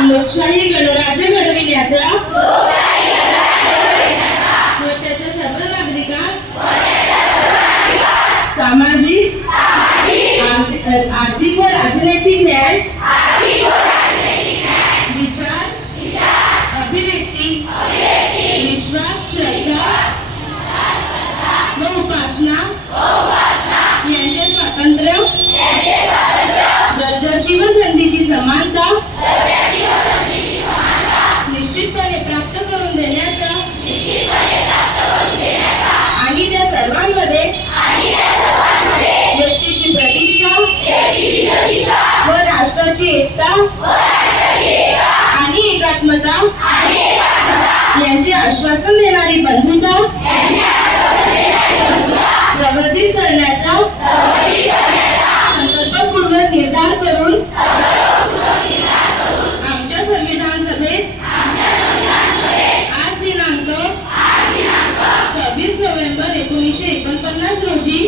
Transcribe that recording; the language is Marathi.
लोकशाही गणराज्य घडविण्याचा व त्याच्या सर्व नागरिकांस सामाजिक आर्थिक व राजनैतिक न्याय विचार अभिव्यक्ती विश्वास श्रद्धा व उपासना यांचे स्वातंत्र्य दर्जाची व संधीची समानता निश्चितपणे प्राप्त करून देण्याचा आणि त्या सर्वांमध्ये व्यक्तीची प्रतिष्ठा व राष्ट्राची एकता आणि एकात्मता यांचे आश्वासन देणारी बंधुता प्रवर्धित करण्याचा संकल्पपूर्वक निर्धार करून आमच्या संविधान सभेत आज दिनांक 26 नोव्हेंबर 1949 रोजी